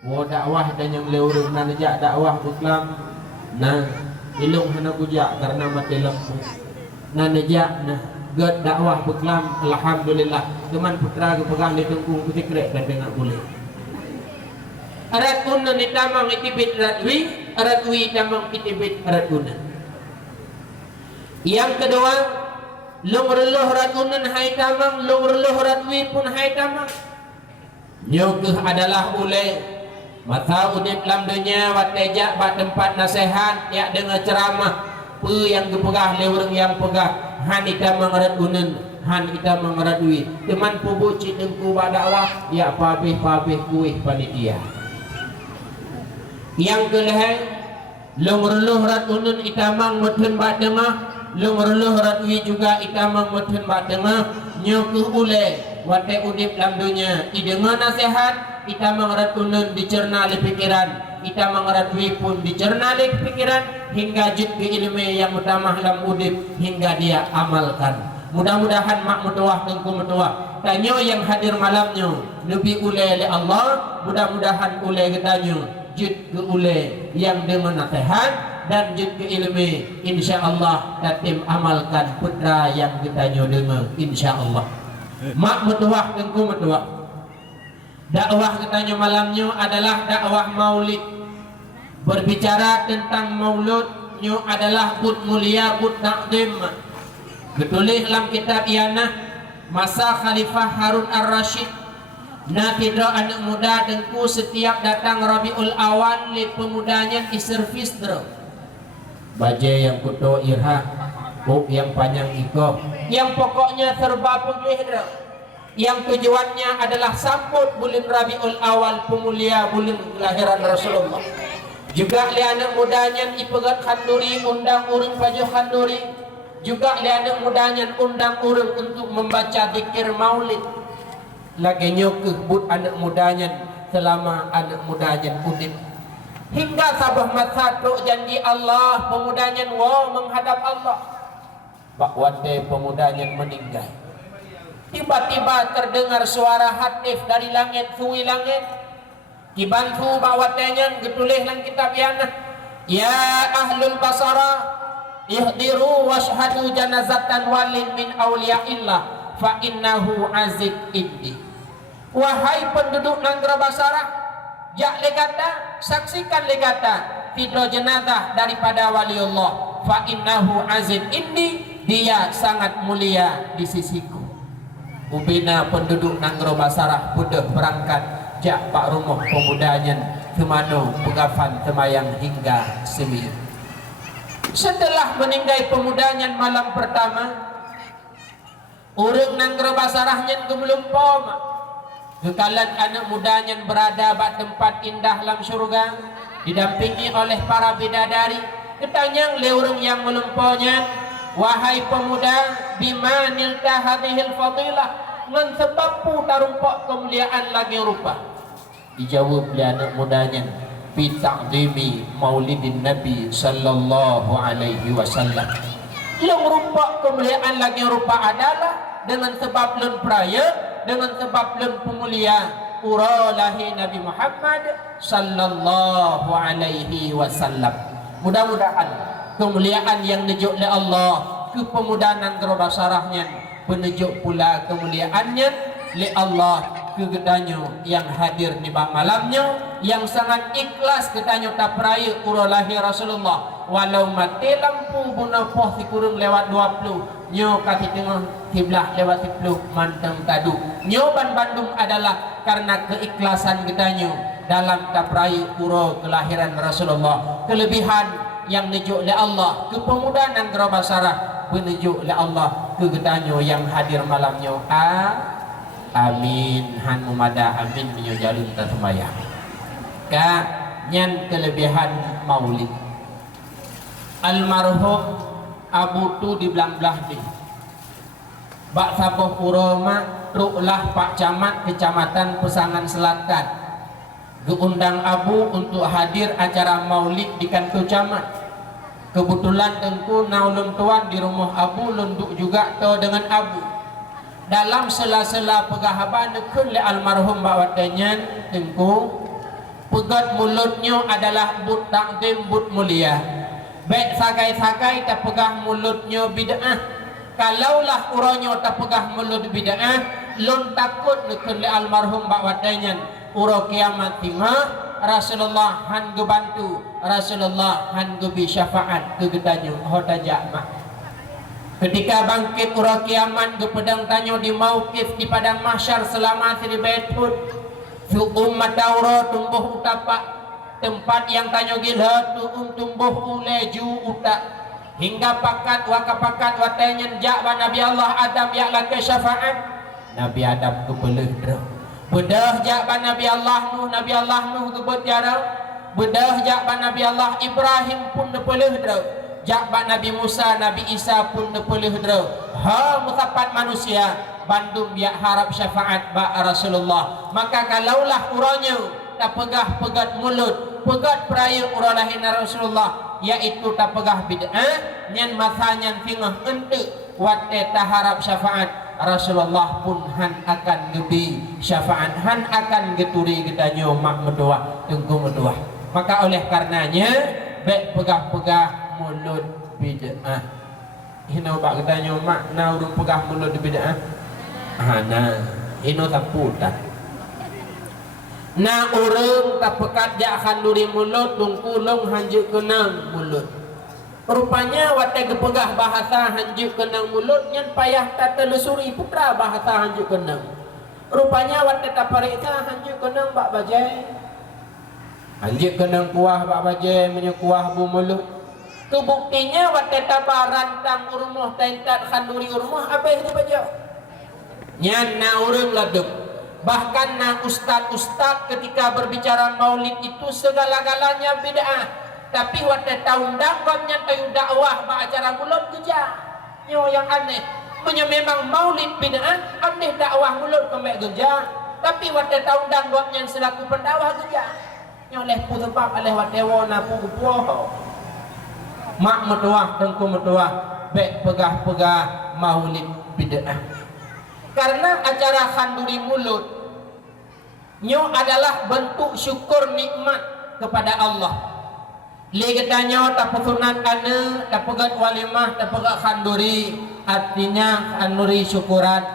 wo dakwah dan yang leurung na nejak dakwah buklam na ilung hana kujak karena mati lampu na nejak na gad dakwah buklam alhamdulillah teman putra ke pegang di tengkung kutikrek dan dengar boleh arat kuna ni tamang itibit arat wi tamang itibit arat kuna. Yang kedua, lungreluh ratunan hai tamang, lungreluh ratwi pun hai tamang. Nyukuh adalah ule mata udip lam dunia watejak bat tempat nasihat ya dengan ceramah pu yang kepegah lewurang yang pegah han ita mangratunan han ita mangratwi teman pubuci dengku badakwah ya pabih kuih panitia. Yang kelihai lungreluh ratunan ita mang mutun bat dengah lungreluh ratwi juga itamang mutun bat tengah nyukuh ule wate udip lam dunia idengan nasihat itamang ratunan dicerna le pikiran itamang ratwi pun dicerna le pikiran hingga jid ke ilmu yang utamah lam udip hingga dia amalkan. Mudah-mudahan mak mutuah tengku mutuah tanyo yang hadir malamnya lebih ule le Allah, mudah-mudahan ule ketanyo jid ke ule yang dengan nasihat dan jid ke ilmi insyaallah datim amalkan putra yang kita dengar insyaallah. Mak mutuah tengku mutuah dakwah kita malamnya adalah dakwah maulid, berbicara tentang mauludnya adalah bud mulia bud takdim ditulis dalam kitab Iyanah masa Khalifah Harun Ar-Rasyid. Nah tidak anak muda dengku setiap datang Rabiul Awal li pemudanya iservis dro baje yang kuto irha buk yang panjang iko yang pokoknya serba pegih dro yang tujuannya adalah sambut bulan Rabiul Awal pemulia bulan kelahiran Rasulullah. Juga li anak mudanya ipegat khanduri undang urang pajo khanduri juga li anak mudanya undang urang untuk membaca zikir maulid lagi nyokeh but anak mudanya selama anak mudanya udip hingga sabah masa tu janji Allah pemudanya menghadap Allah bakwate pemudanya meninggal. Tiba-tiba terdengar suara hatif dari langit suwi langit dibantu bawatenya getulih lang kitab Iyanah ya ahlul basara ihdiru washhadu janazatan walin min awliyaillah fa innahu azid iddi. Wahai penduduk Nanggra Basara, jak legata saksikan legata fidro jenazah daripada waliullah fa innahu azid iddi, dia sangat mulia di sisiku. Ubina penduduk Nanggra Basara pudah berangkat jak pak rumah pemudanya kemano pegafan temayang hingga sembilan. Setelah meninggal pemudanya malam pertama urang Nanggra Basarahnya belum pom kekalan anak mudanya berada pada tempat indah dalam surga didampingi oleh para bidadari ketanyang leurung yang melumponya wahai pemuda bima nilta hadhil fadilah ngan sebabku tarumpok kemuliaan lagi rupa. Dijawab oleh anak mudanya bi ta'dimi maulidin nabi sallallahu alaihi wasallam. Yang rupa kemuliaan lagi rupa adalah dengan sebab lun peraya dengan sebab lun pemulia uralahi Nabi Muhammad sallallahu alaihi wasallam. Mudah-mudahan kemuliaan yang dijuk oleh Allah ke pemuda Nanggra Basarahnya penujuk pula kemuliaannya li Allah ke gedanyo yang hadir di malamnya yang sangat ikhlas gedanyo tak peraya uralahi Rasulullah walau mati lampu bunapoh si kurung lewat 20 nyo kaki tengah kiblah lewat 10 manteng tadu nyo ban Bandung adalah karena keikhlasan gedanyo dalam tak peraya uro kelahiran Rasulullah. Kelebihan yang dijuk oleh Allah ke pemuda Nanggra Basarah menuju oleh Allah ke gedanyo yang hadir malamnya. Amin han mumada amin minyo jalun tasembayang ka nyan kelebihan maulid almarhum Abu tu di belah-belah ni bak saboh uroma ruklah Pak Camat Kecamatan Pesangan Selatan diundang Abu untuk hadir acara maulid di kantor camat. Kebetulan tengku naulun tuan di rumah Abu lunduk juga to dengan Abu. Dalam sela-sela pegahaban nekun le almarhum bawatanya tengku pegat mulutnya adalah but takdim, but mulia. Baik sagai-sagai tak pegah mulutnya bid'ah. Kalaulah uranya tak pegah mulut bid'ah, lon takut nekun li almarhum bak wadanyan uro kiamat tingah Rasulullah han gebantu, Rasulullah han gebi syafaat ke gedanyo hotajak mak. Ketika bangkit uro kiamat ke pedang tanyo di mauqif di padang mahsyar selama 1000 tahun. Su ummat dauro tumbuh utapak tempat yang tanyo gila tu tumbuh uleju utak hingga pakat wakapakat watanyan jakba Nabi Allah Adam yak laka syafaat. Nabi Adam ke beleh drah bedah jakba Nabi Allah Nuh ke berjara bedah jakba Nabi Allah Ibrahim pun ke beleh drah jakba Nabi Musa Nabi Isa pun ke beleh drah ha mutapat manusia bandung biak harap syafaat ba Rasulullah. Maka kalaulah uranya tak pegah pegat mulut pegat peraya uralahin Rasulullah yaitu tak pegah bid'ah nyan masanya tingah entek wate tak harap syafaat Rasulullah pun han akan gebi syafaat han akan geturi gedanyo mak medua tengku medua. Maka oleh karenanya baik pegah-pegah mulut bid'ah hina bak gedanyo mak na urung pegah mulut bid'ah hana hino taputan na urang tak pekat jak khanduri mulut tungkulung hanjuk kenang mulut. Rupanya watai kepegah bahasa hanjuk kenang mulut nyan payah tak telusuri putra bahasa hanjuk kenang. Rupanya watai tak periksa hanjuk kenang bak bajai hanjuk kenang kuah bak bajai menye kuah bu mulut. Tu buktinya watai tak rantang urmuh tentat khanduri urmuh habis tu bajau nyan na urang laduk. Bahkan na ustad-ustad ketika berbicara maulid itu segala-galanya bid'ah. Tapi waktu tahun danggamnya tayu dakwah ba acara mulut geja. Nyo yang aneh. Punya memang maulid bid'ah, aneh dakwah mulut kemek geja. Tapi waktu tahun danggamnya selaku pendakwah geja. Nyo leh putebab aleh waktu wana pugupuh. Mak metuah, tengku metuah, bek pegah-pegah maulid bid'ah. Karena acara khanduri mulut nyo adalah bentuk syukur nikmat kepada Allah. Ligetanyo tak pesunat ane tak pegat walimah tak pegat khanduri artinya khanduri syukuran.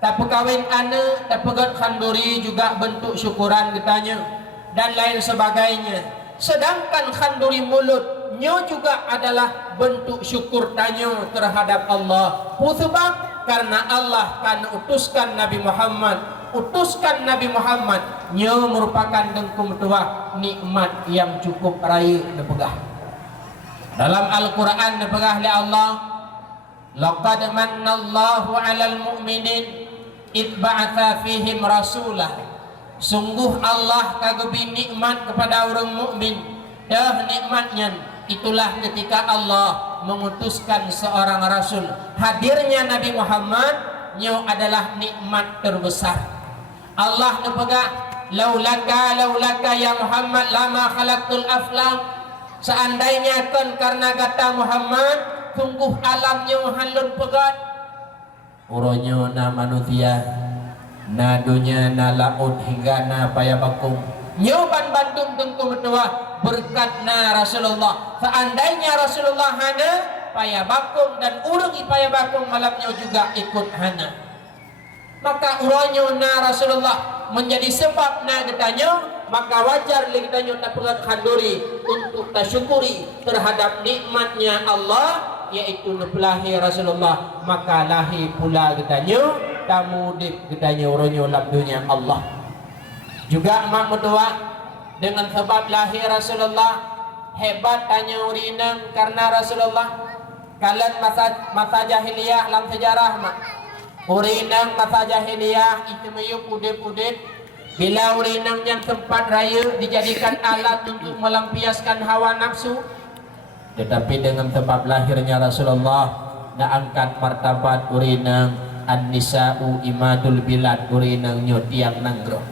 Tak pekawin ane tak pegat khanduri juga bentuk syukuran getanya dan lain sebagainya. Sedangkan khanduri mulut nyo juga adalah bentuk syukur tanyo terhadap Allah. Sebab karena Allah kan utuskan Nabi Muhammad nyo merupakan dengkum tua nikmat yang cukup raya dipegah. Dalam Al-Quran dipegah oleh Allah, laqad mannallahu 'alal mu'minin id ba'atha fihim rasulah. Sungguh Allah kagebi nikmat kepada orang mukmin. Dah nikmatnya itulah ketika Allah mengutuskan seorang rasul. Hadirnya Nabi Muhammad nyo adalah nikmat terbesar. Allah nepegah laulaka ya Muhammad lama khalaqtul aflam. Seandainya kan karena kata Muhammad sungguh alamnya halun pegat uronyo na manusia na dunia na laut hingga na payabakung nyoban bantung tengku metua berkat na Rasulullah. Seandainya Rasulullah hana payabakung dan urung payabakung malamnya juga ikut hana, maka uronyo na Rasulullah menjadi sebab na getanyo, maka wajar getanyo tak perlu khanduri untuk tasyukuri terhadap nikmatnya Allah yaitu nepelahi Rasulullah. Maka lahi pula getanyo tamudip getanyo uronyo lab dunia Allah. Juga mak medua dengan sebab lahir Rasulullah hebat tanya urinang karena Rasulullah kalian masa jahiliyah dalam sejarah mak urinang masa jahiliyah itu meyup udip-udip bila urinang yang tempat raya dijadikan alat untuk melampiaskan hawa nafsu. Tetapi dengan sebab lahirnya Rasulullah angkat martabat urinang an-nisa'u imadul bilad urinang nyotiang nanggro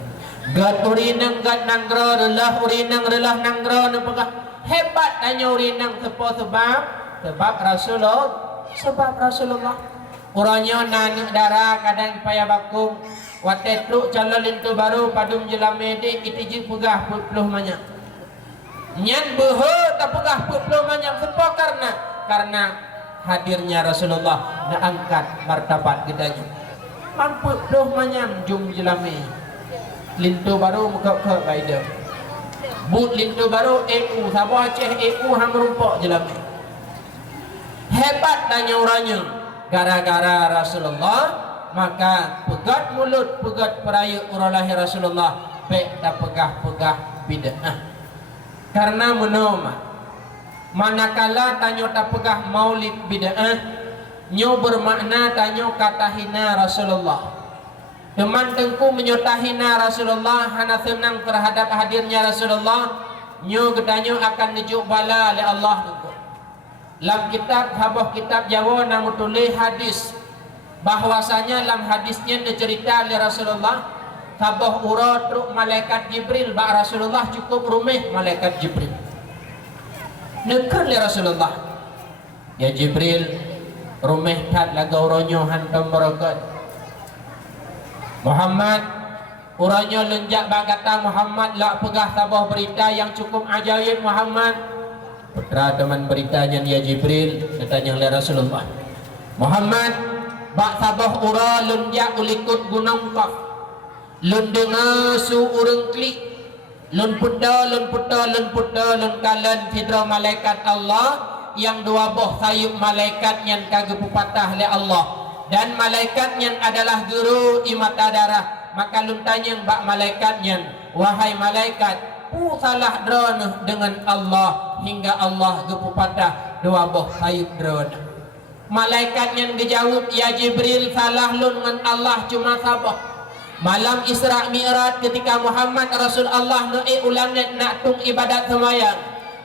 gat urinang gat nanggro relah urinang relah nanggro nepegah hebat tanya urinang sebab Rasulullah orangnya nanik darah kadang payah bakung Wate truk calon lintu baru padum jelame dik itiji pegah puluh banyak. Nyan beho tak pegah puluh banyak sebab karena hadirnya Rasulullah na angkat martabat kita ni. Mampu puluh banyak jum jelame. Lintu baru muka ke baida. But lintu baru EU Sabah Aceh EU hang rumpok jelame. Hebat tanya orangnya gara-gara Rasulullah. Maka pegat mulut pegat peraya uralahi Rasulullah baik tak pegah-pegah bid'ah karena menoma manakala tanyo tak pegah maulid bid'ah nyo bermakna tanyo kata hina Rasulullah teman tengku menyotahina Rasulullah hana senang terhadap hadirnya Rasulullah nyo gedanyo akan dijuk bala oleh Allah tengku dalam kitab habah kitab Jawa namu tulis hadis bahwasanya dalam hadisnya dicerita oleh Rasulullah sabah urut truk malaikat Jibril bak Rasulullah cukup rumah malaikat Jibril nekar oleh Rasulullah ya Jibril rumah tat laga uronyo hantam berakat Muhammad uronyo lenjak bagata Muhammad lak pegah sabah berita yang cukup ajaib Muhammad putra teman beritanya dia Jibril katanya oleh Rasulullah Muhammad bak sabah ura lunjak ulikut gunung Kaf lun dengar su urang klik lun puda lun kalan fidra malaikat Allah yang dua boh sayup malaikat yang kagak pupatah oleh Allah dan malaikatnya adalah guru imata darah maka lun tanya bak malaikatnya wahai malaikat pu salah drone dengan Allah hingga Allah gepupatah dua boh sayup drone malaikat yang dijawab ya Jibril salah lun dengan Allah cuma sabah malam Isra Mi'raj ketika Muhammad Rasul Allah naik ulangan nak tung ibadat semayang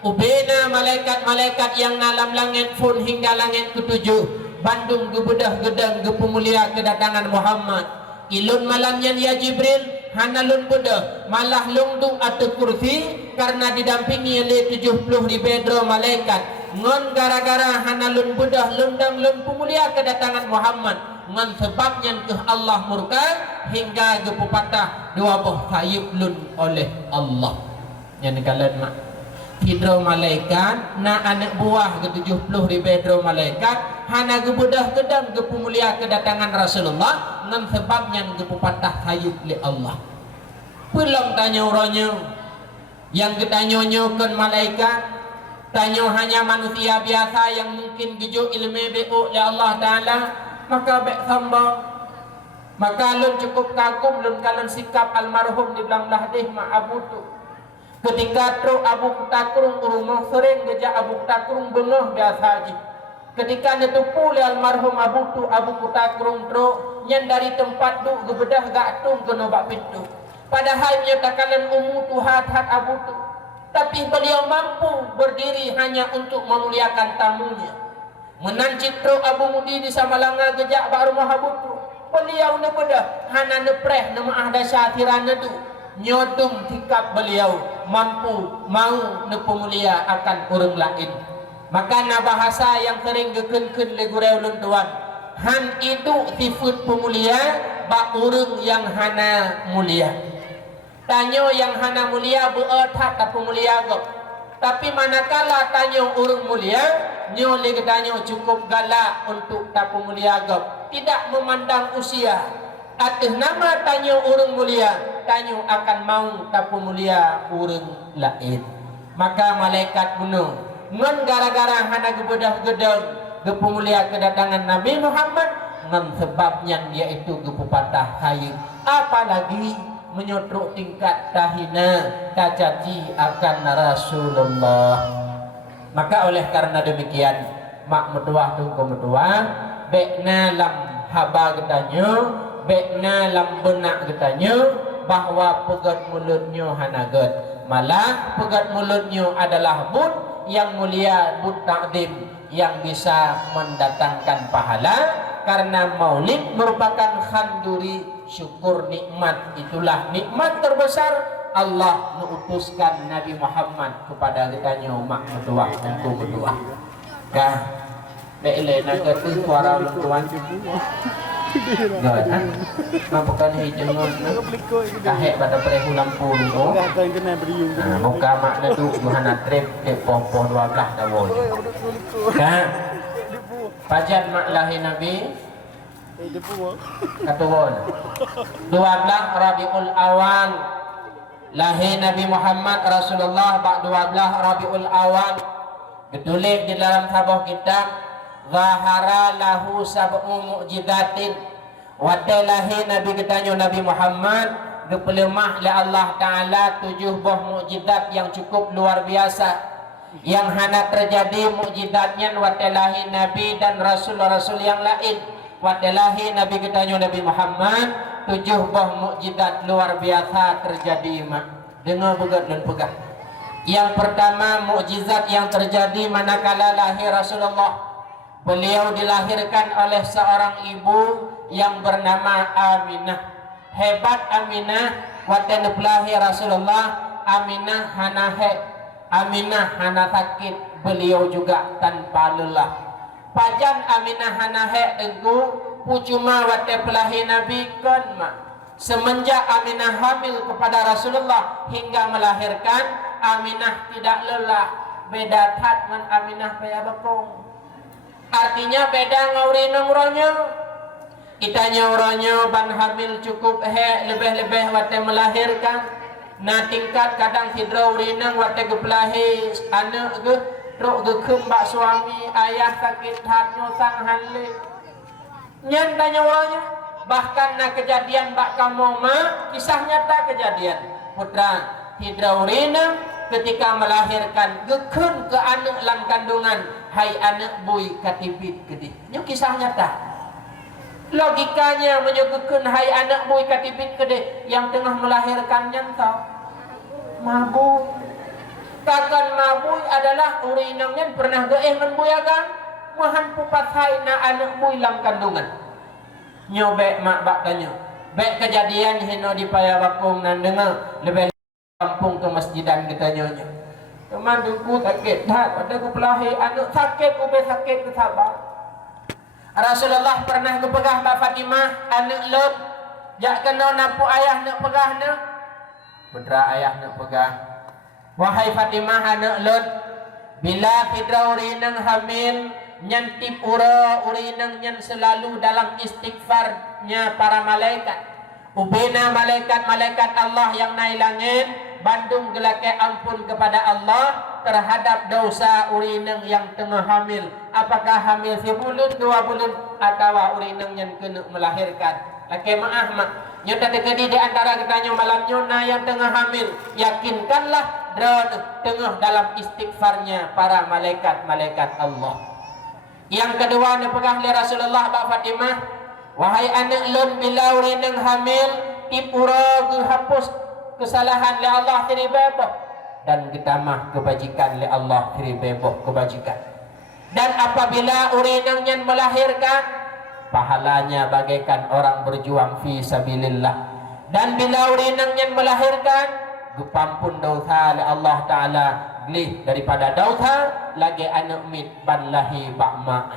ubena malaikat-malaikat yang nalam langit pun hingga langit ketujuh Bandung gebedah gedang gepemulia kedatangan Muhammad ilun malamnya ya Jibril hana lun bedah malah lungdung atau kursi karena didampingi oleh 70 ribu malaikat ngon gara-gara hana lun bedah lundang lun pemulia kedatangan Muhammad ngon sebabnya ke Allah murka hingga gepupatah dua buah sayup lun oleh Allah yang kalian mak hidro malaikat na anak buah ke 70 ribu malaikat hana gebedah gedang gepemulia kedatangan Rasulullah ngon sebabnya gepupatah sayup oleh Allah pulang tanya orangnya yang ketanyanya kan malaikat tanya hanya manusia biasa yang mungkin gejuk ilmu be'u ya Allah Ta'ala maka baik sambang maka lun cukup kagum lun kalun sikap almarhum di belang deh mak abu tu ketika truk abu takrung rumah sering gejak abu takrung bengah biasa aja ketika netupu oleh almarhum abu tu abu takrung truk yang dari tempat tu gebedah gatung kena bak pintu padahal nyatakan umu tu hat abu tu tapi beliau mampu berdiri hanya untuk memuliakan tamunya menancit truk Abu Mudi di Samalanga gejak bak rumah Abu tu beliau nebedah hana nepreh nemaah dasyatiran tu nyodum sikap beliau mampu mau nepemulia akan orang lain maka na bahasa yang sering geken-ken legureu lun tuan han itu sifat pemulia bak orang yang hana mulia tanyo yang hana mulia beertat tak mulia gop tapi manakala tanyo urung mulia nyo lagi tanyo cukup galak untuk tak mulia gop tidak memandang usia atas nama tanyo urung mulia tanyo akan mau tak mulia urung lain maka malaikat bunuh ngan gara-gara hana gebedah gedang gepemulia kedatangan Nabi Muhammad ngan sebabnya dia itu gepupatah hayu apalagi menyotruk tingkat tahina tacaci akan Rasulullah maka oleh karena demikian mak meduah tunggu meduah bekna lam haba getanyo bekna lam benak getanyo bahwa pegat mulutnya hanaget malah pegat mulutnya adalah bud yang mulia bud takdim yang bisa mendatangkan pahala karena maulid merupakan khanduri syukur nikmat itulah nikmat terbesar Allah mengutuskan Nabi Muhammad kepada kitanya umat berdua untuk berdua kah Bele nak tu suara lutuan Gak ah. Mabukan hijau kahek pada prehu lampu tu. Buka makna tu Yohana trip ke pompo 12 tahun. Kan? Pajan mak lahir Nabi Katurun 12 Rabiul Awal lahir Nabi Muhammad Rasulullah 12 Rabiul Awal. Ditulis di dalam sebuah kitab Zahara lahu sab'u mu'jizatin. Wadailahi Nabi ketanya Nabi Muhammad dipelemah oleh Allah Ta'ala 7 buah mukjizat yang cukup luar biasa yang hana terjadi mukjizatnya wadailahi Nabi dan Rasul-Rasul yang lain. Wadailahi Nabi ketanya Nabi Muhammad 7 buah mukjizat luar biasa terjadi dengar pegang dan pegang. Yang pertama mukjizat yang terjadi manakala lahir Rasulullah. Beliau dilahirkan oleh seorang ibu yang bernama Aminah. Hebat Aminah waktu lahir Rasulullah. Aminah hana sakit, beliau juga tanpa lelah. Pajan Aminah hana dengku pucuma waktu lahir Nabi kan semenjak Aminah hamil kepada Rasulullah hingga melahirkan, Aminah tidak lelah. Beda tat man Aminah paya bakong. Artinya beda ngauri nongronyo. Itanya uronyo ban hamil cukup lebih-lebih waktu melahirkan. Na tingkat kadang hidro urinang waktu gepelahi anak ge truk ge kembak suami ayah sakit hatno sang hanle. Nyan tanya uronyo. Bahkan na kejadian bak kamu kisah nyata kejadian. Putra hidro urinang ketika melahirkan gekun ke anak lam kandungan. Hai anak bui katibit gede. Ini kisah nyata. Logikanya menyebutkan hai anak bui katibit gede yang tengah melahirkannya tau mabuk. Takkan mabuk adalah urinangnya pernah geeh membuyakan mahan pupat hai na anak bui lam kandungan. Nyobek mak bak tanya. Bek kejadian hino di payawakung nan dengar lebih kampung ke masjidan kita nyonya. Teman duku sakit dah pada ku pelahi anak sakit ube sakit ke sabar. Rasulullah pernah ke pegah Mbak Fatimah anak lep jak kena nampu ayah nak pegah nak putra ayah nak pegah. Wahai Fatimah anak lep bila fidra urinang hamil nyantip urinang nyan selalu dalam istighfarnya para malaikat. Ubena malaikat-malaikat Allah yang naik langit bandung gelakai ampun kepada Allah terhadap dosa urinang yang tengah hamil. Apakah hamil 1 bulan, 2 bulan atau urinang yang kena melahirkan. Laki maaf mak. Nyata dekedi di antara ketanya malam nyona yang tengah hamil. Yakinkanlah tengah dalam istighfarnya para malaikat-malaikat Allah. Yang kedua dipegang oleh Rasulullah Mbak Fatimah. Wahai anak lun bila urinang hamil tipura hapus kesalahan oleh Allah tiri bebok dan kita mah kebajikan oleh Allah tiri bebok kebajikan. Dan apabila urinangnya melahirkan pahalanya bagaikan orang berjuang fi sabilillah. Dan bila urinangnya melahirkan gepampun dosa oleh Allah Ta'ala glih daripada dosa lagi anak mit banlahi ba'ma.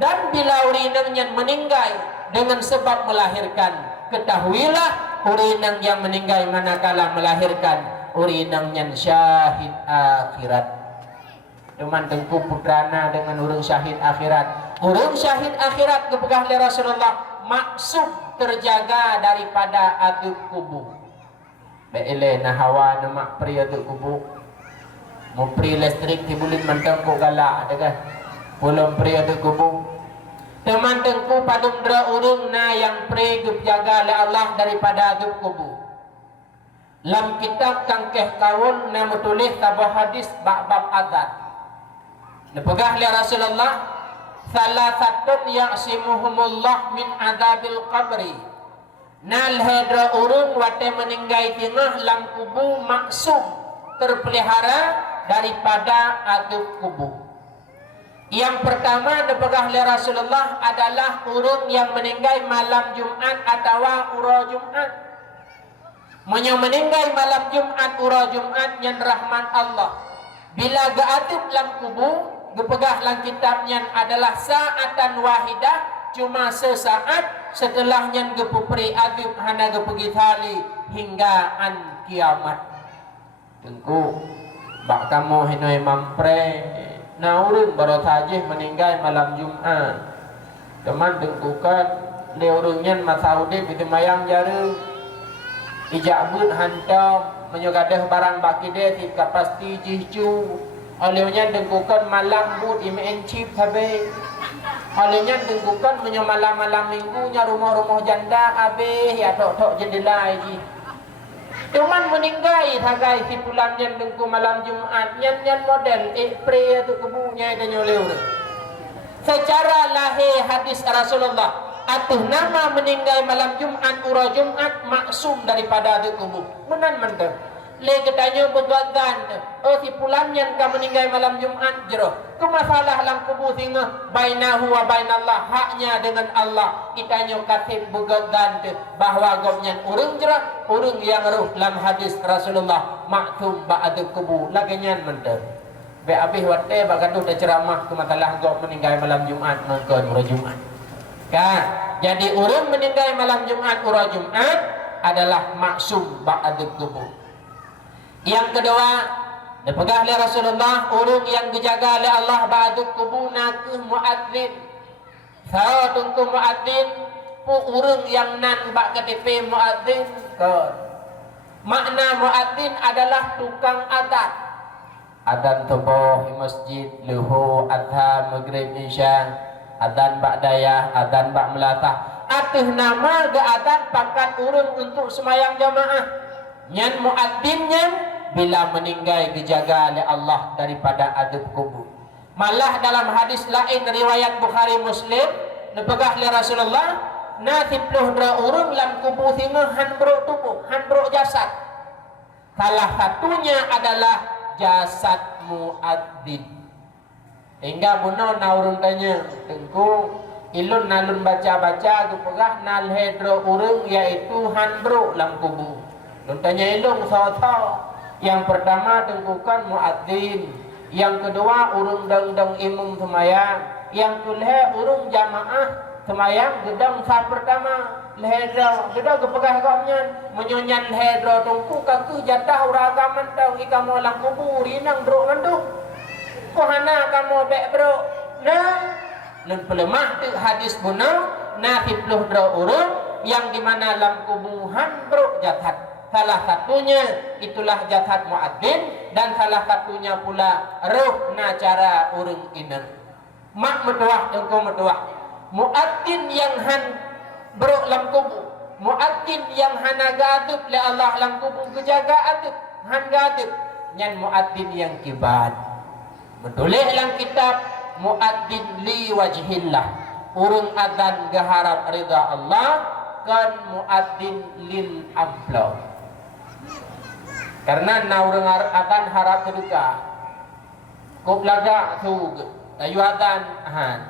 Dan bila urinangnya meninggal dengan sebab melahirkan, ketahuilah urinang yang meninggal manakala melahirkan urinangnya syahid akhirat. Teman tengku putrana dengan urung syahid akhirat. Urung syahid akhirat kepegah oleh Rasulullah maksud terjaga daripada adab kubur. Beile na hawa na mak pri adab kubur. Mo pri listrik tibulin mantang ko galak kan. Pulang pri adab kubur. Teman tengku padum dra urung na yang pre jaga oleh Allah daripada adab kubur. Lam kitab kangkeh kawun na menulis sebuah hadis bab azan. Dipegah oleh Rasulullah salasatun ya'simuhumullah min adabil qabri. Nal hedra urung wate meninggai tengah lam kubur maksum terpelihara daripada adab kubur. Yang pertama dipegah oleh Rasulullah adalah urung yang meninggal malam Jumat atau ura Jumat. Meninggal malam Jumat ura Jumat yang rahman Allah. Bila gaatib lam kubur, dipegah dalam kitabnya adalah saatan wahidah, cuma sesaat setelahnya gepupri adib hana gepegi tali hingga an kiamat. Tengku bak kamu hinoi mampre na urang baru tajih meninggal malam Jumat. Teman tengkukan le urangnya masaudi itu mayang jaru ijabut hantam menyogadah barang bakide tika pasti jicu olehnya tengkukan malam bud imen chip habe. Olehnya tengkukan menyo malam-malam minggunya rumah-rumah janda abe ya tok-tok jendela ji. Cuman meninggai hagai si pulang yang tengku malam Jumat nyan model pre tu kubunya dan nyoleur. Secara lahir hadis Rasulullah atuh nama meninggai malam Jumat ura Jumat maksum daripada tu kubu. Menan menteu. Le ketanya begadan si pulang yang ka meninggai malam Jumat jero. Ku masalah lang kubu singa bainahu wa bainallah haknya dengan Allah. Kitanya katib begadan bahwa gomnya urang jero urang yang ruh dalam hadis Rasulullah maktum ba'du kubu lagenyan menteu. Be abih wate bagaduh da ceramah ku masalah gom meninggai malam Jumat mangkeun ura Jumat. Kan jadi urang meninggai malam Jumat ura Jumat adalah maksum ba'du kubu. Yang kedua, dipegah oleh Rasulullah urang yang dijaga oleh Allah ba'du kubuna ke muadzin. Sao tungku muadzin pu urang yang nan bak KTP muadzin ke. Makna muadzin adalah tukang adzan. Adzan subuh di masjid, luhur, adha, maghrib, isya, adzan ba'dayah, adzan bak melatah. Atuh nama ge adzan pakat urang untuk semayang jamaah. Nyan muadzinnya bila meninggal dijaga oleh Allah daripada adab kubur. Malah dalam hadis lain riwayat Bukhari Muslim dipegah oleh Rasulullah natipluh dra urang lam kubur singa hanbro tubuh, hanbro jasad. Salah satunya adalah jasad muadzin. Hingga buno na urang tanya, tengku ilun nalun baca-baca dipegah nal hedro urang yaitu hanbro lam kubur. Tanya ilung saw-saw. Yang pertama tengkukan muadzin, yang kedua urung dang imam semayang, yang kelih urung jamaah semayang gedang sa pertama lehedra gedang kepegah kamnya menyonyan lehedra tungku kaku jatah uragaman tau ikamu lang kubur inang bro ngandu kohana kamu bek bro nah dan pelemah tu hadis bunau natipluh dra urung yang dimana lam kubuhan bro jathat. Salah satunya itulah jasad muadzin dan salah satunya pula roh nacara urang inang. Mak metuah engkau metuah. Muadzin yang han bro lam kubur. Muadzin yang hana gadub le Allah lam kubur kejaga adub han gadub. Nyan muadzin yang kibat. Menulis dalam kitab muadzin li wajhillah. Urang adzan gaharap ridha Allah kan muadzin lil amplop. Karena na urang akan harap keduka kop laga tu tayu adzan han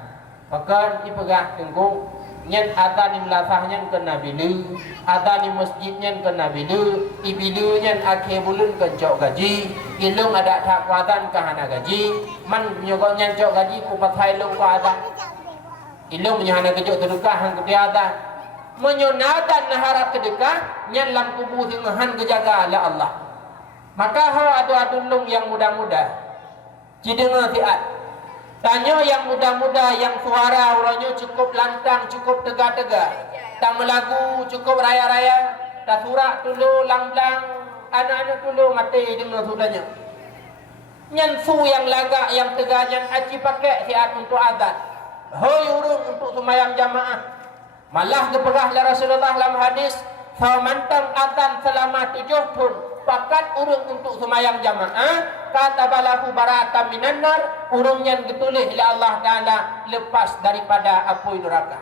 pakan ipegah tengku nyen adzan imlasahnya kena bilu adzan di masjidnya kena bilu ibilu nyen akhe bulun kencok gaji ilung ada tak kuatan kahana gaji man nyogok nyen cok gaji ku pathai lu ku adzan ilung nyana kejok keduka han ketiada menyonadan harap kedekah nyen lam kubuh han kejaga oleh Allah. Maka ha adu-adulung yang muda-muda cidenga tiat tanya yang muda-muda yang suara urangnya cukup lantang cukup tegak-tegak tak melagu cukup raya-raya tak surak dulu lang-lang anak-anak dulu mati dengar sudahnya nyan su yang lagak yang tegak yang aci pakai tiat untuk adzan hoi urung untuk semayang jamaah malah kepegah oleh Rasulullah dalam hadis famantang adzan selama 7 tahun pakat urung untuk semayang jamaah kata balahu barata minannar urung yang getulih oleh Allah Ta'ala lepas daripada api neraka.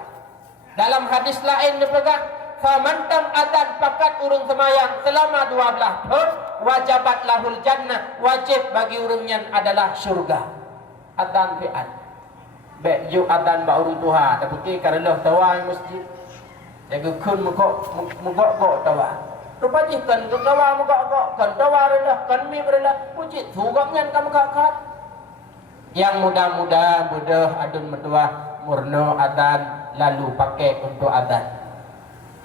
Dalam hadis lain dipegah famantam adzan pakat urung semayang selama 12 tahun wajabat lahul jannah wajib bagi urungnya adalah syurga. Adzan fi'at be yu adzan ba urung tuha tapi karena tawa masjid jaga kun mukok tawa rupanya kan tawa mukok kan tawa relah kan mi relah puji thugangnya kamu kakak yang muda-muda mudah adun metuah murno adzan lalu pakai untuk azan.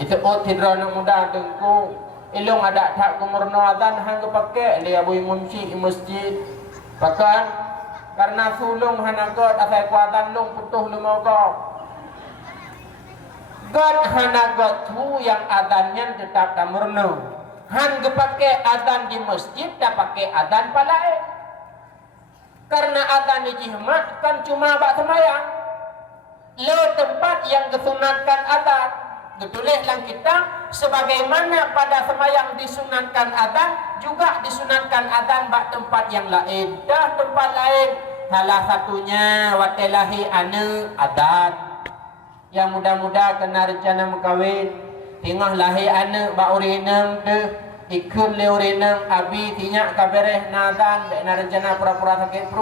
Itu tidra nak muda tengku ilung ada tak kumurno azan hang pakai dia boy mumsi masjid pakan karena sulung hanagot asai kuatan lung putuh lumogok god hanagot tu yang azannya tetap kamurno hang pakai azan di masjid tak pakai azan palai karena azan di jihmat kan cuma bak sembahyang lo tempat yang kesunatkan azan ditulis dalam kitab sebagaimana pada sembahyang disunatkan azan juga disunatkan azan bak tempat yang lain dah tempat lain salah satunya watelahi ane azan yang muda-muda kena rencana mengkawin tengah lahir ane bak urinang de ikut le urinang abi tinyak kabereh nazan bek na rencana pura-pura sakit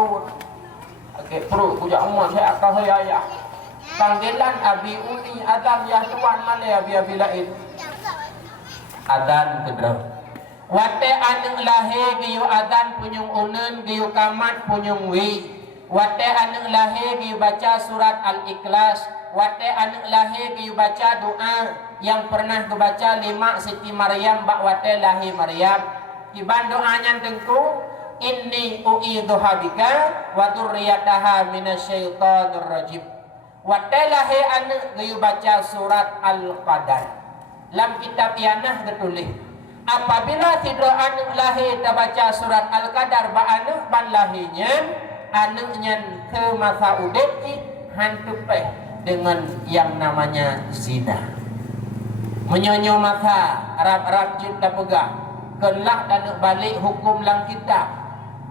perut kujak umur saya akal ayah panggilan abi uni adam ya tuan male abi lain adan kedra wate anu lahe giyu adan punyung unen giyu kamat punyung wi wate anu lahe giyu baca surat al-ikhlas wate anu lahe giyu baca doa yang pernah kebaca 5 Siti Maryam bak wate lahi Maryam iban doanya tengku inni uidzuha bika wa dzurriyyataha minasyaitonir rajim watelahe anu gayu baca surat al-qadar lam kitab yanah getulis apabila tidro anu lahe ta baca surat al-qadar ba anu ban lahinya anu nyen ke masa udeti hantu peh dengan yang namanya zina menyonyo masa Arab jid dah pegang kelak dan balik hukum lang kitab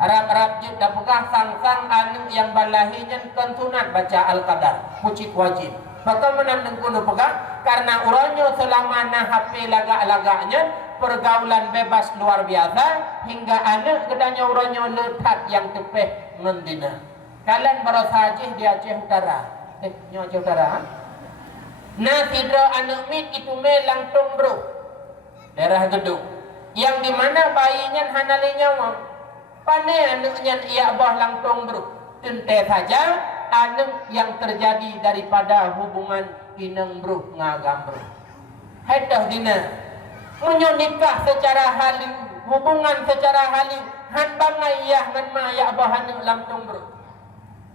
Arab jid dah pegang sang-sang anu yang balahinya kan sunat baca al-qadar pucik wajib maka menandeng kuno pegang karena uranyo selama na HP lagak-lagaknya pergaulan bebas luar biasa hingga anak kedanya uranyo letak yang tepeh mendina kalian berasa Aceh di Aceh Utara Aceh Utara nah tidro anak mit itu melang bro daerah gedung yang dimana bayinya hanalinya mau pandai anaknya ia bah langtong bro tente saja anak yang terjadi daripada hubungan inang bro ngagam bro hadah dina menyonikah secara halim hubungan secara halim han bangai ya ngan ma ya bah anak langtong bro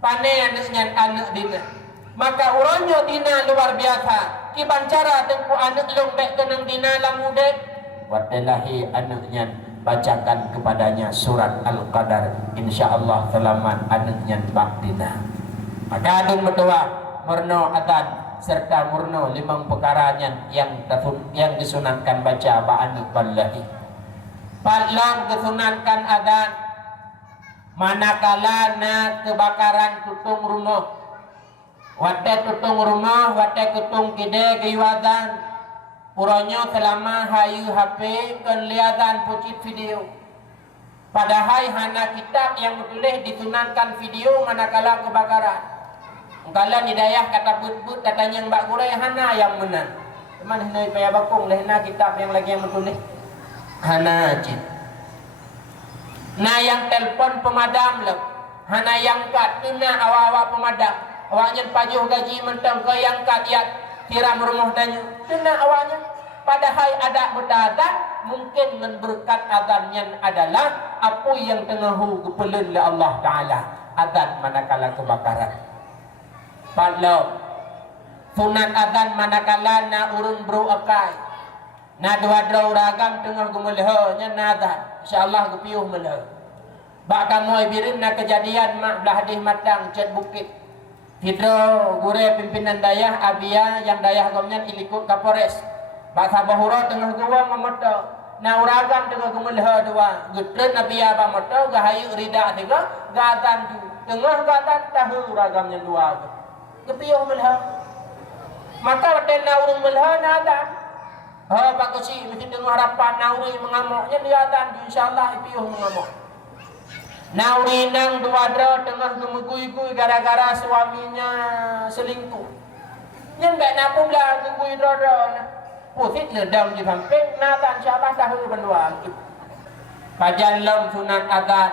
pandai anaknya anak dina maka uranyo dina luar biasa kiban cara tengku anak lombek kenang dina lamude watelahi anaknya bacakan kepadanya surat al-qadar insyaallah selamat anaknya bakdina maka adun metua murno atan serta murno 5 perkaranya yang disunatkan baca ba'an ballahi palang disunatkan adan manakala na kebakaran tutung rumah wate tutung rumah wate kutung kide giwadan uronyo selama hayu HP kelihatan pucit video padahal hana kitab yang tulis disunatkan video manakala kebakaran kalau hidayah kata but-but katanya mbak gurai hana yang menang teman hendak payah bakung lehna kitab yang lagi yang tulis hana cip nah yang telpon pemadam lep hana yang kat kena awak-awak pemadam awaknya pajuh gaji mentang ke yang kat yat kiram rumah tanya kena awaknya padahal ada berdadan mungkin berkat adanya adalah apa yang tengah kepelun oleh Allah Ta'ala adan manakala kebakaran padahal sunat adan manakala na urun bro akai na dua draw ragam tengah gemelha nya nadan insyaallah gepiuh melha bak kamu ibirin na kejadian mak belah hadis matang cet bukit hidro gure pimpinan dayah abia yang dayah gomnya ilikut kapores bahasa bahura tengah gua memoto na uragam tengah gemelha dua getreun abia ba moto gahayu rida tiga gadan ju tengah gadan tahu uragamnya dua gepiuh melha maka wate na urung melha nada ha pak kosi mesti tengah harapan na urung mengamoknya liatan insyaallah ipiuh mengamok nauri nang dua dra tengah gemegui-gui gara-gara suaminya selingkuh. Nyen bek napung lah gemegui dra-dra. Pusit ledam di samping natan insyaallah tahu berdua. Pajan lam sunat adan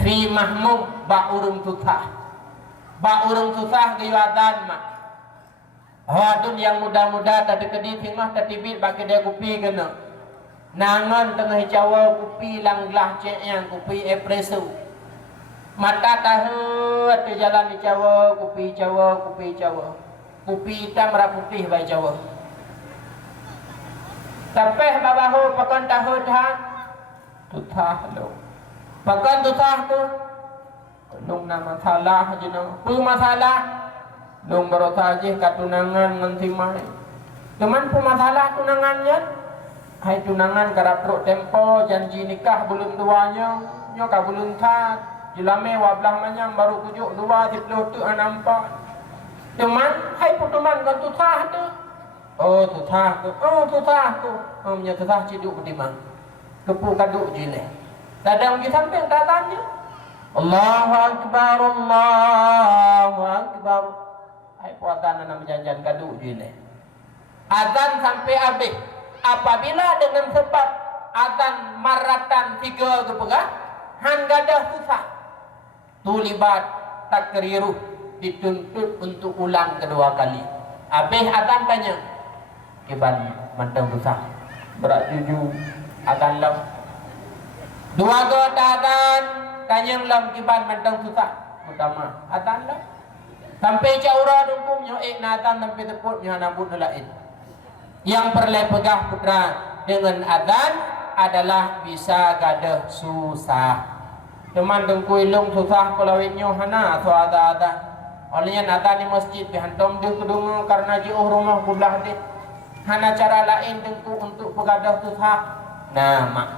fi mahmum ba urung susah. Ba urung susah ke adan mah. Hadun yang muda-muda tadi kedi tingah tadi bit bagi dia kopi kena. Nangan tengah Jawa kopi langlah cek yang kopi espresso. Mata tahu ada jalan di Jawa, kopi Jawa, kopi Jawa. Kopi hitam merah putih baik Jawa. Tapi babahu pakan tahu dah. Tutah lo. Pakan tutah tu. Nung nama masalah je nang. Pu masalah. Nung baru saja katunangan ngantimai. Cuman pu masalah tunangannya. Hai tunangan karaprok tempo janji nikah belum tuanya. Nyo ka belum tat. Jelame wablah manyang baru kujuk dua tiplo tu nampak. Cuman hai pu teman kan tutah tu. Oh tutah tu. Oh tutah tu. Oh nya tutah ciduk bedimang. Kepu kaduk jile. Dadang di samping datanya. Allahu Akbar, Allahu Akbar. Hai puatan nama janjan kaduk jile. Azan sampai habis. Apabila dengan sebab azan maratan 3 kepegah, han gadah susah. Tulibat takriruh dituntut untuk ulang kedua kali. Habis azan tanya. Kiban mantang susah. Berat jujur azan lam. Dua goda azan tanya lam kiban mantang susah. Pertama azan lam. Sampai caura dungkum nyo nazan sampai teput nyo nambut lain. Yang perlu pegah putra dengan azan adalah bisa gadah susah. Cuman dengku ilung susah pelawitnya hana atau ada. Olehnya azan di masjid dihantam di kedungu karena jauh rumah belah deh. Hana cara lain dengku untuk pegadah susah. Nah, mak.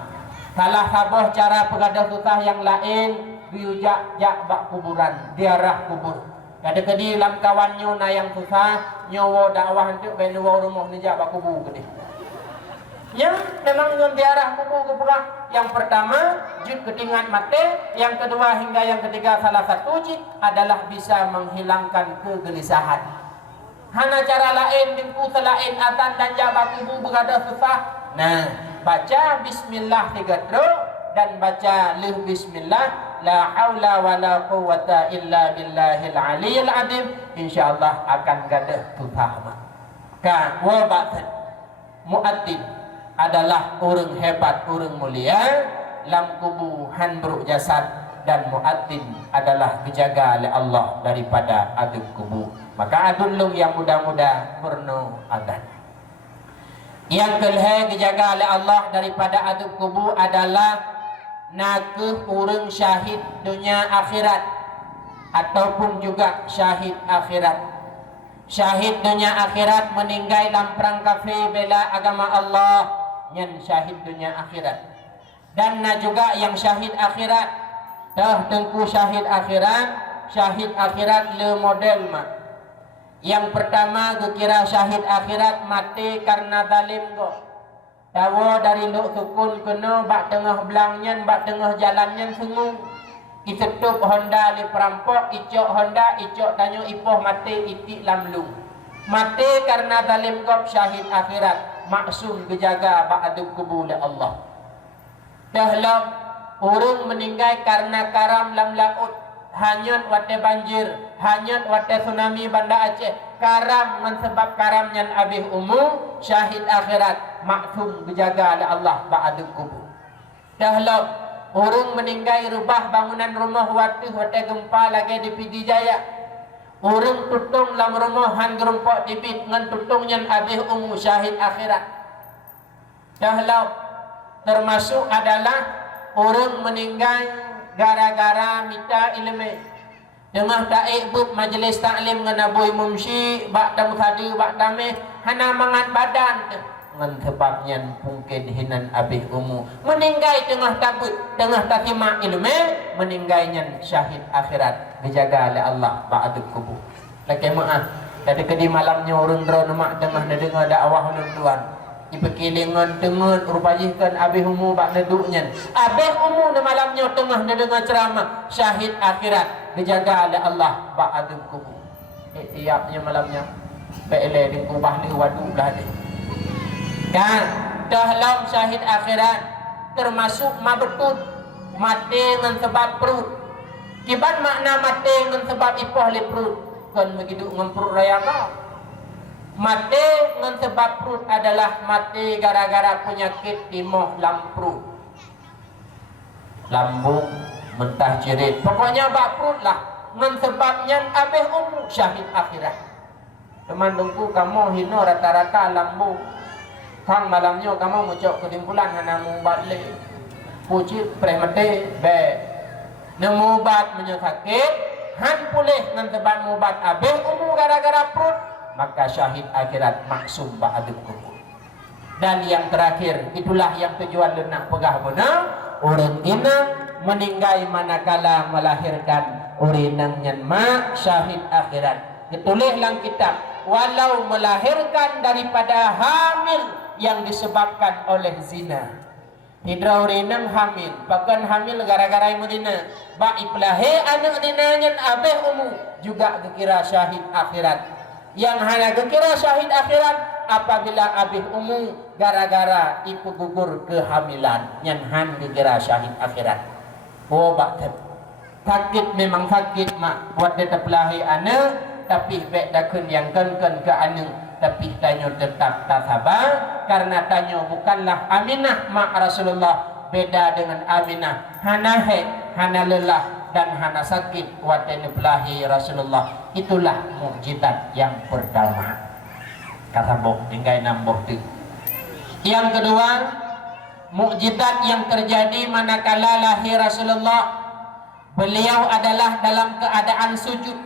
Salah sabah cara pegadah susah yang lain biujak bak kuburan, diarah kubur. Kadang-kadang dalam kawannya na yang susah nyawa dakwah untuk benuwa rumah ni jak bak kubur gede. Yang memang dengan diarah kubur ke perang. Yang pertama jud ketingan mati, yang kedua hingga yang ketiga salah satu jid adalah bisa menghilangkan kegelisahan. Hana cara lain dengku selain azan dan jak bak kubur berada susah. Nah, baca bismillah 3 truk dan baca lih bismillah la haula wala quwwata illa billahil aliyil azim, insyaallah akan gadah tutahma. Ka wa ba'd muaddin adalah orang hebat, orang mulia, lam kubuhan beruk jasad, dan muaddin adalah dijaga oleh Allah daripada adab kubur. Maka adulung yang muda-muda purno adan. Yang kelih dijaga oleh Allah daripada adab kubur adalah nakeh orang syahid dunia akhirat ataupun juga syahid akhirat. Syahid dunia akhirat meninggal dalam perang kafir bela agama Allah, yang syahid dunia akhirat. Dan juga yang syahid akhirat, dah tengku syahid akhirat le model mak. Yang pertama kira syahid akhirat mati karena zalim go. Tawa dari luk sukun kena bak tengah belangnya, bak tengah jalannya sengung. Itetup Honda li perampok, icok Honda, icok tanyo ipoh mati itik lamlung. Mati karena zalim gob syahid akhirat, maksum kejaga bak adab kubur oleh Allah. Dahlam orang meninggal karena karam lam laut, hanyut wate banjir, hanyut wate tsunami Banda Aceh. Karam mensebab karam yang abih umum, syahid akhirat maksum dijaga oleh Allah ba'aduk kubur. Dahlah orang meninggal rubah bangunan rumah waktu gempa lagi di Pidi Jaya. Orang tutung dalam rumah han gerumpok dibit dengan tutung yang abih umum, syahid akhirat. Dahlah termasuk adalah orang meninggal gara-gara minta ilmu. Tengah taik but majlis taklim dengan Abu Mumsi, bak tamu tadi, bak tamih, hana mangat badan. Dengan sebabnya mungkin hinan abih umum. Meninggal tengah tabut, tengah takimak ilmu, meninggalnya syahid akhirat. Dijaga oleh Allah, ba'aduk kubur. Laki maaf, tadi kedi malamnya orang drone mak tengah dengar dakwah tuan. Ipekilingan tengah rupajihkan abih umum bak neduknya. Abih umum di malamnya tengah dengar ceramah, syahid akhirat. Dijaga oleh Allah ba'adul kubur. Tiapnya malamnya Ba'ilai di kubah di waduk lah ni. Dan dahlam syahid akhirat termasuk mabetut, mati dengan sebab perut. Kiban makna mati dengan sebab ipoh li perut. Kan begitu dengan perut raya kau. Mati ngan sebab perut adalah mati gara-gara penyakit timoh lamprut, lambung, mentah jerit. Pokoknya bak perut lah. Ngan sebabnya abeh umur syahid akhirat. Teman dengku kamu hino rata-rata lambung. Kang malamnya kamu muncul kesimpulan hanamu balik. Puji premete be. Nemu bat menyakit. Han pulih ngan sebab mubat abeh umur gara-gara perut. Maka syahid akhirat maksum ba'aduk kubur. Dan yang terakhir, itulah yang tujuan lenak pegah benar. Orang ina meninggal manakala melahirkan urinang nyan mak syahid akhirat. Ditulis dalam kitab, walau melahirkan daripada hamil yang disebabkan oleh zina. Hidra urinang hamil, bahkan hamil gara-gara imu dina. Ba iplahe anak dina nyan abeh umu juga dikira syahid akhirat. Yang hanya dikira syahid akhirat apabila abih umum gara-gara ipu gugur kehamilan, yang han dikira syahid akhirat. Oh bakter sakit memang sakit mak buat dia terpelahi anak, tapi bek dakun yang ken ke anak, tapi tanya tetap tak sabar karena tanya bukanlah Aminah mak Rasulullah, beda dengan Aminah hana hana lelah dan hana sakit buat dia terpelahi Rasulullah. Itulah mukjizat yang pertama. Kata bok tinggal nambah tu. Yang kedua, mukjizat yang terjadi manakala lahir Rasulullah, beliau adalah dalam keadaan sujud.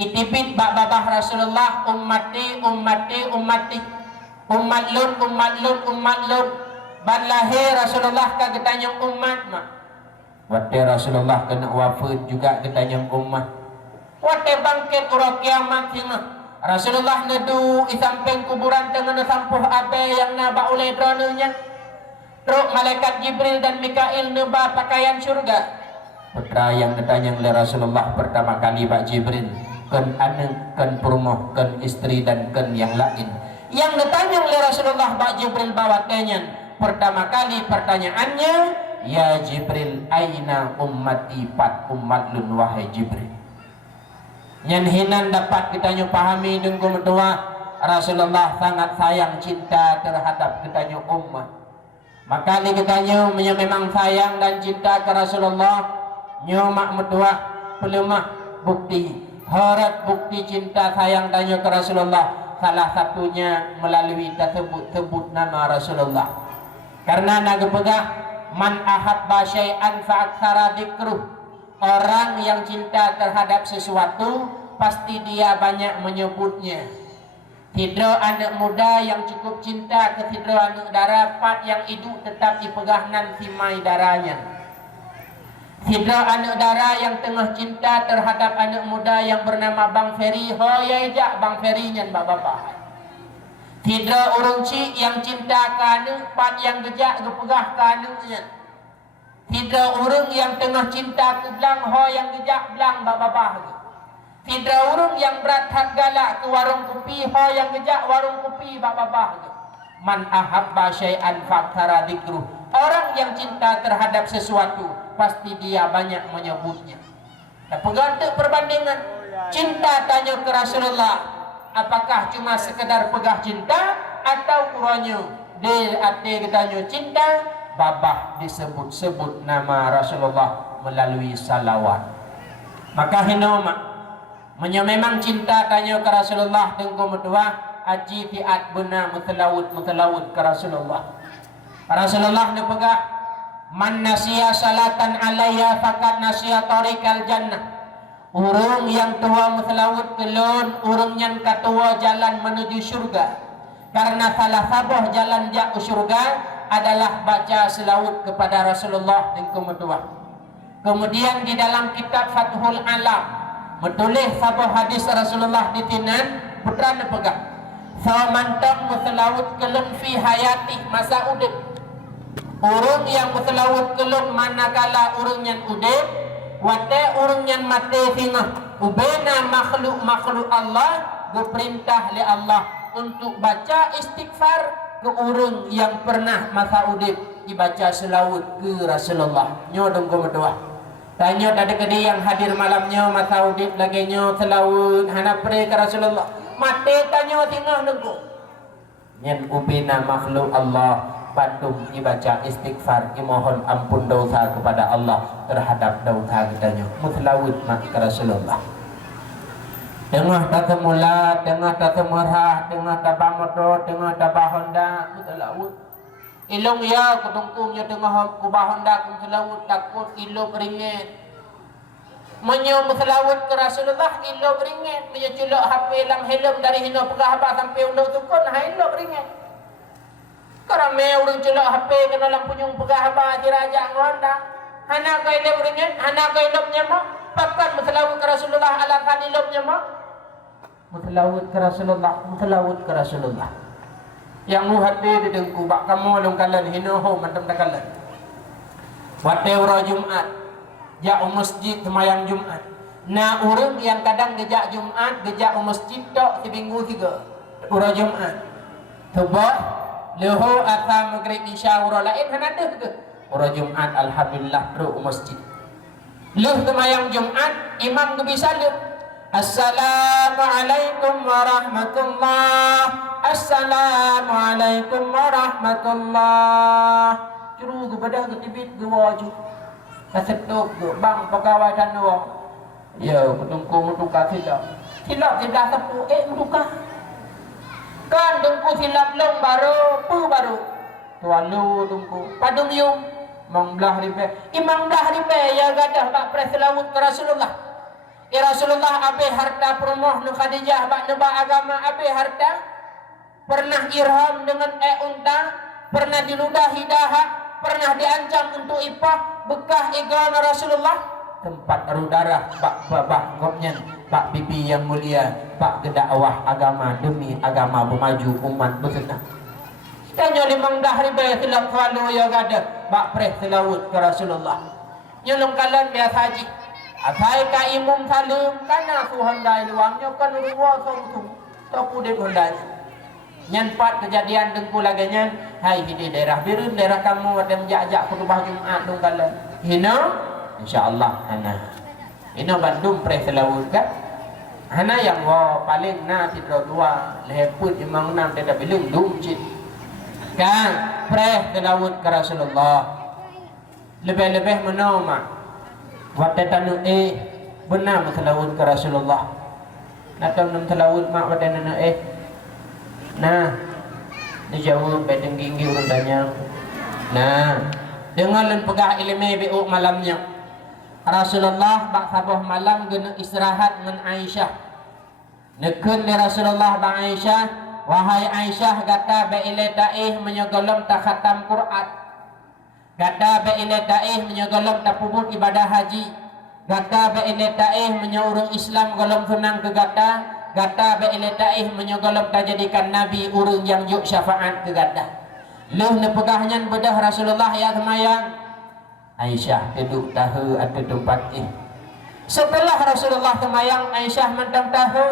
Itibit bak babah Rasulullah, ummati ummati ummati, ummat lun ummat lun ummat lun. Ban lahir Rasulullah kagetanya umat mak. Waktu Rasulullah kena wafat juga ketanya umat. Waktu bangkit urang kiamat hingga Rasulullah nedu isamping kuburan dengan sampuh abe yang naba oleh dronenya. Truk malaikat Jibril dan Mikail neba pakaian syurga. Putra yang ditanya oleh Rasulullah pertama kali Pak Jibril, ken anak, ken perumah, ken istri dan ken yang lain. Yang ditanya oleh Rasulullah Pak Jibril bawa tanya pertama kali pertanyaannya, ya Jibril, aina ummati pat ummat lun wahai Jibril. Yang hinan dapat kita pahami dengan doa Rasulullah sangat sayang cinta terhadap kita ummah. Maka ni kita memang sayang dan cinta ke Rasulullah. Nyomak medua pelemah bukti harat bukti cinta sayang tanya ke Rasulullah. Salah satunya melalui tersebut nama Rasulullah. Karena naga pegah man ahabba syai'an fa'aktsara dzikruh. Orang yang cinta terhadap sesuatu pasti dia banyak menyebutnya. Tidak anak muda yang cukup cinta ke tidak anak darapat yang hidup tetap dipegah nanti mai darahnya. Tidak anak dara yang tengah cinta terhadap anak muda yang bernama Bang Ferry, hoyajak Bang Ferry nyan bapak. Tidak orang cik yang cinta ke anak pat yang gejak gepegah ke anaknya. Tidak orang yang tengah cinta ke belang ho yang gejak belang babah. Tidak orang yang berat hat galak ke warung kopi ho yang gejak warung kopi babah. Man ahabba syai'an fa'aktsara dzikruh. Orang yang cinta terhadap sesuatu pasti dia banyak menyebutnya. Dan pegantik perbandingan cinta tanya ke Rasulullah, apakah cuma sekedar pegah cinta atau kurangnya di hati katanya cinta babah disebut-sebut nama Rasulullah melalui salawat. Maka hinoma memang cinta tanya ke Rasulullah dengan medua aji tiat benar mutalawud ke Rasulullah. Rasulullah ne pegah man nasiya salatan alayya faqad nasiya tariqal jannah. Urang yang tua mutalawud kelon urang yang katua jalan menuju surga. Karena salah sabah jalan jak ke surga adalah baca selawat kepada Rasulullah dan kemudian. Kemudian di dalam kitab Fathul Alam menulis sabah hadis Rasulullah di tinan putra nepegah. Famantam mutalawud kelon fi hayati masa udip. Urang yang mutalawud kelon manakala urang yang udip, wate urang yang mati singah. Ubena makhluk Allah diperintah oleh Allah untuk baca istighfar ke orang yang pernah masa udip dibaca selawat ke Rasulullah. Nyo dong berdoa. Tanya tadi ke dia yang hadir malamnya masa udip lagi nyo selawat hana pre ke Rasulullah. mati tanya tinggal nunggu. Nyen upina makhluk Allah bandung dibaca istighfar mohon ampun dosa kepada Allah terhadap dosa kitanya mutlawud mak Rasulullah. Tengah tata mula, tengah tata merah, tengah tata motor, tengah tata Honda, mutlawud. Ilong ya kutungkungnya tengah kubah Honda mutlawud takut ilong ringgit. Menyo mutlawud ke Rasulullah ilong ringgit. Menyo culok HP lam helm dari hino pegah abah sampai undang tukun ilong ringgit. Karena orang culok HP kena lam punyung pegah abah diraja Honda. Hana kau ilong ringgit, hana kau ilongnya mak. Pakan mutlawud ke Rasulullah alakan ilongnya mak. Mutlawud ke Rasulullah, mutlawud ke Rasulullah. Yang mu hati di dengku bak kamu long kalan hino ho mantam takalan. Wate ura Jumat, jak masjid semayang Jumat. Na urang yang kadang gejak Jumat, gejak masjid tok seminggu 3. Ura Jumat. Tebak leho asa maghrib isya ura lain hanade ke. Ura Jumat alhamdulillah ru masjid. Leh semayang Jumat imam kebisalim. Assalamualaikum warahmatullah. Assalamualaikum warahmatullah. Curu kepada ketibit gua ju. Kasetuk ke bang pegawai tanwa. Ya, kutungku mutuka silap. Silap tidak tepu mutuka. Kan dengku silap long baru, pu baru. Tualu dengku. Padum yung mangbelah ribe. Imam belah ribe ya gadah bak preselawut ke Rasulullah. Ya Rasulullah abe harta perumoh nu Khadijah bak neba agama abe harta pernah irham dengan unta pernah diludahi dahak pernah diancam untuk ipah bekah ega Rasulullah tempat darah bak babah ngopnya bak bibi yang mulia bak kedakwah agama demi agama bermaju umat bersenang tanya limang dahri bay silap kalu ya gada bak preh selawut ke Rasulullah nyolong kalan biasa haji atai ka imum salim kana su Honda luangnya kan ruwa song topu de Honda nyan pat kejadian dengku laganya hai di daerah birun daerah kamu ada menjajak khutbah Jumat dong kala hina insyaallah ana hina Bandung pre selawut kan ana yang wa paling na tidro dua leput imang nam teda bilung dum cit kan pre selawut ke Rasulullah lebih-lebih menoma wate tanu benar selawut ke Rasulullah natau nam selawut mak wate nana nah dijawab bedeng ginggi urundanya nah dengan len pegah ilmu bu malamnya Rasulullah bak sabah malam gena istirahat dengan Aisyah neken di Rasulullah bang Aisyah wahai Aisyah gata be ile daih menyogolam tak khatam Quran gata be ile daih menyogolam tak pubut ibadah haji gata be ile daih menyorong Islam golom senang ke gata be ile daih menyogolam tak jadikan nabi urang yang yuk syafaat ke gata leh nepegahnya bedah Rasulullah ya semayang Aisyah duduk tahu atau tempat setelah Rasulullah semayang Aisyah mentang tahu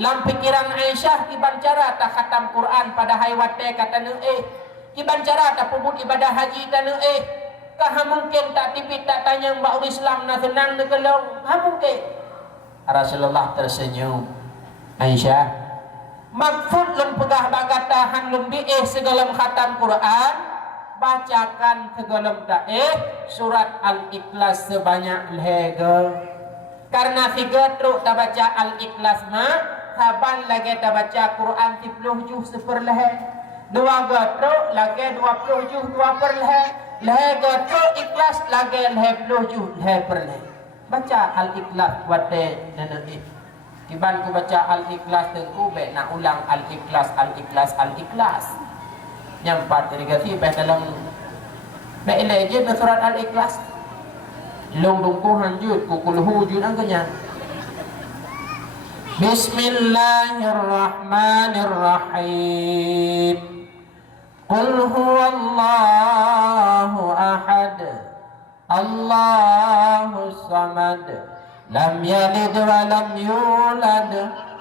lam pikiran Aisyah ibancara tak khatam Quran pada haywate kata nu ibancara tak pubut ibadah haji tanu kah mungkin tak tipit tak tanya mbak Islam na senang na gelong mungkin Rasulullah tersenyum Aisyah maksud lun pegah bagatahan lun biih segalam khatam Quran bacakan segalam taih surat Al-Ikhlas sebanyak lego karena tiga truk tak baca Al-Ikhlas mah saban lagi tak baca Quran 10 juz seperleh dua gatruk lagi 20 juz 2 perleh leh gatruk ikhlas lagi leh 10 juz leh perleh baca Al-Ikhlas wate nanti tiban ku baca Al-Ikhlas tengku be nak ulang Al-Ikhlas Al-Ikhlas Al-Ikhlas nyampat irigasi be dalam be eleje surat Al-Ikhlas long dungku hanjut ku kulhu jud angkanya Bismillahirrahmanirrahim Qul huwallahu ahad Allahus samad lam yalid wa lam yulad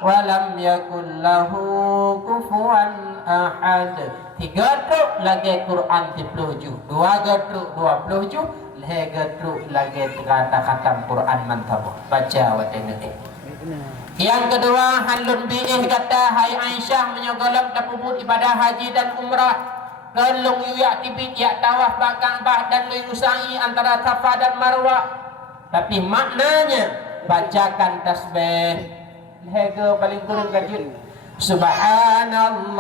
wa lam yakul lahu kufuwan ahad. 3 truk lagi Quran 10 juz, 2 gatruk 20 juz, 3 gatruk lagi kata khatam Quran mantap. Baca watene. Yang kedua, halun biih kata hai Aisyah menyogolam tapubut ibadah haji dan umrah. Kelung yak tibit yak tawaf Ka'bah dan usai antara Safa dan Marwah. Tapi maknanya bacakan tasbih. Lego paling kurang kajut. Subhanallah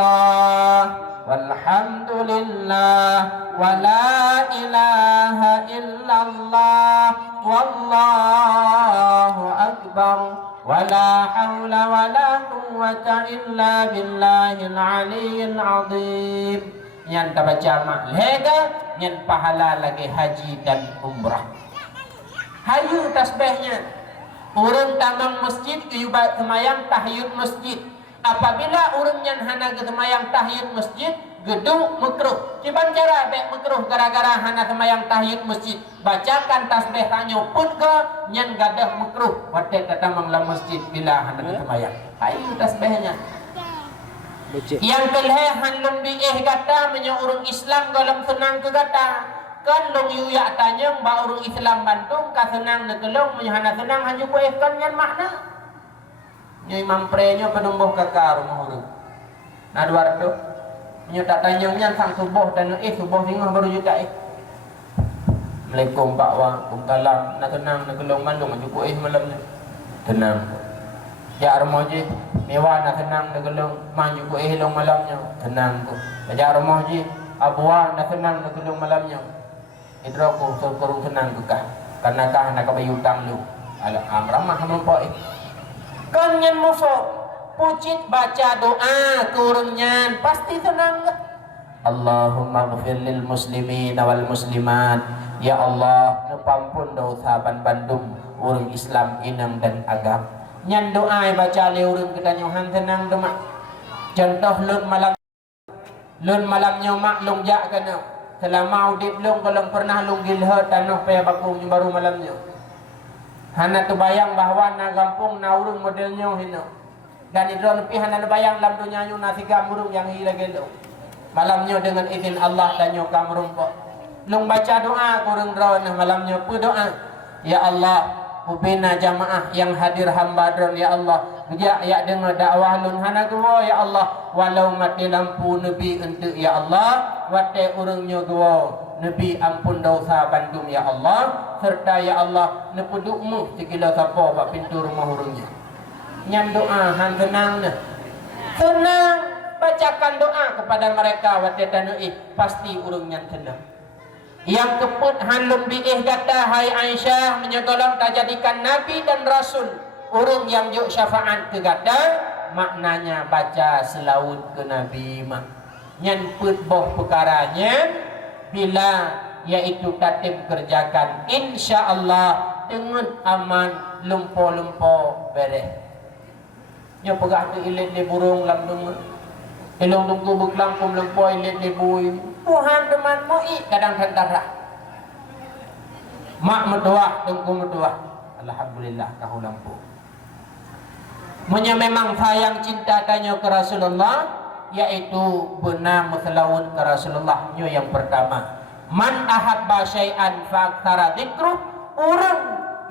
walhamdulillah wala ilaha illallah wallahu akbar wala haula wala quwwata illa billahil aliyyil azim. Yang tak baca mak lega yang pahala lagi haji dan umrah. Hayu tasbihnya. Orang tamang masjid keyubat semayang tahyud masjid. Apabila orang yang hana semayang tahyud masjid gedung makruh. Ciban cara baik makruh gara-gara hana semayang tahyud masjid. Bacakan tasbih tanyo pun ke yang gadah makruh. Wadah tamang la masjid bila hana semayang. Hayu tasbihnya. Yang kelih hanlun biih kata menyo urung Islam dalam senang ke kata. Kan long yuyak tanya ba urung Islam Bandung ka senang negelong menyana senang haju ku kan ngan makna. Nyo imam prenyo penumbuh kakak rumah urung. Nah dua tu. Nyo tak tanya nyan sang subuh dan subuh tinggal baru juta Assalamualaikum Pak Wang, kumtalam nak senang negelong Bandung haju ku malamnya. Tenang. Ya armoji mewah nak senang negelong maju ku long malamnya. Tenang ku. Ya armoji abuah nak senang negelong malamnya. Idroku kurung senang kekah karena kah nak bayi utang lu ala amramah mempoi kan nyen muso pucit baca doa kurungnya pasti senang. Allahumma ghfir lil muslimin wal muslimat. Ya Allah nepampun dosa ban Bandung urang Islam inang dan agam nyen doa baca le urang kedanyohan senang demak contoh lun malam nyomak long jak kana selama udip long kalau pernah long gilha tanah paya bakung baru malamnya. Hana tu bayang bahawa na gampung na urung modelnya hino. Dan idro lebih hana bayang lam dunia nyo nasi gamurung yang hila gelo. Malamnya dengan izin Allah dan nyo gamurung po. Long baca doa kurang drone malamnya pu doa. Ya Allah, ubina jamaah yang hadir hamba dron ya Allah. Ya dengar dakwah lun hana gua ya Allah walau mati lampu nabi ente ya Allah wate urangnya gua nabi ampun dosa Bandung ya Allah serta ya Allah nepudukmu segala siapa bak pintu rumah urangnya nyam doa han tenang nah tenang bacakan doa kepada mereka wate tanui pasti urangnya tenang. Yang keput hanlum biih kata hai Aisyah menyegolong tak jadikan nabi dan rasul urung yang juk syafaat ke gada maknanya baca selawat ke Nabi mak nyen put boh perkaranya bila yaitu tatib kerjakan insyaallah dengan aman lumpo-lumpo bereh nya pegah tu ilit di burung lamdung elong tunggu beklampum lumpo ilit di bui Tuhan teman moi kadang kantara mak medua tunggu medua alhamdulillah kau lampu. Munya memang sayang cinta tanya ke Rasulullah yaitu benar selawat ke Rasulullah nyo yang pertama man ahabba syai'an fa'aktsara dzikruh orang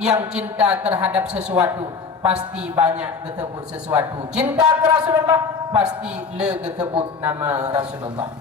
yang cinta terhadap sesuatu pasti banyak ketebut sesuatu cinta ke Rasulullah pasti le ketebut nama Rasulullah.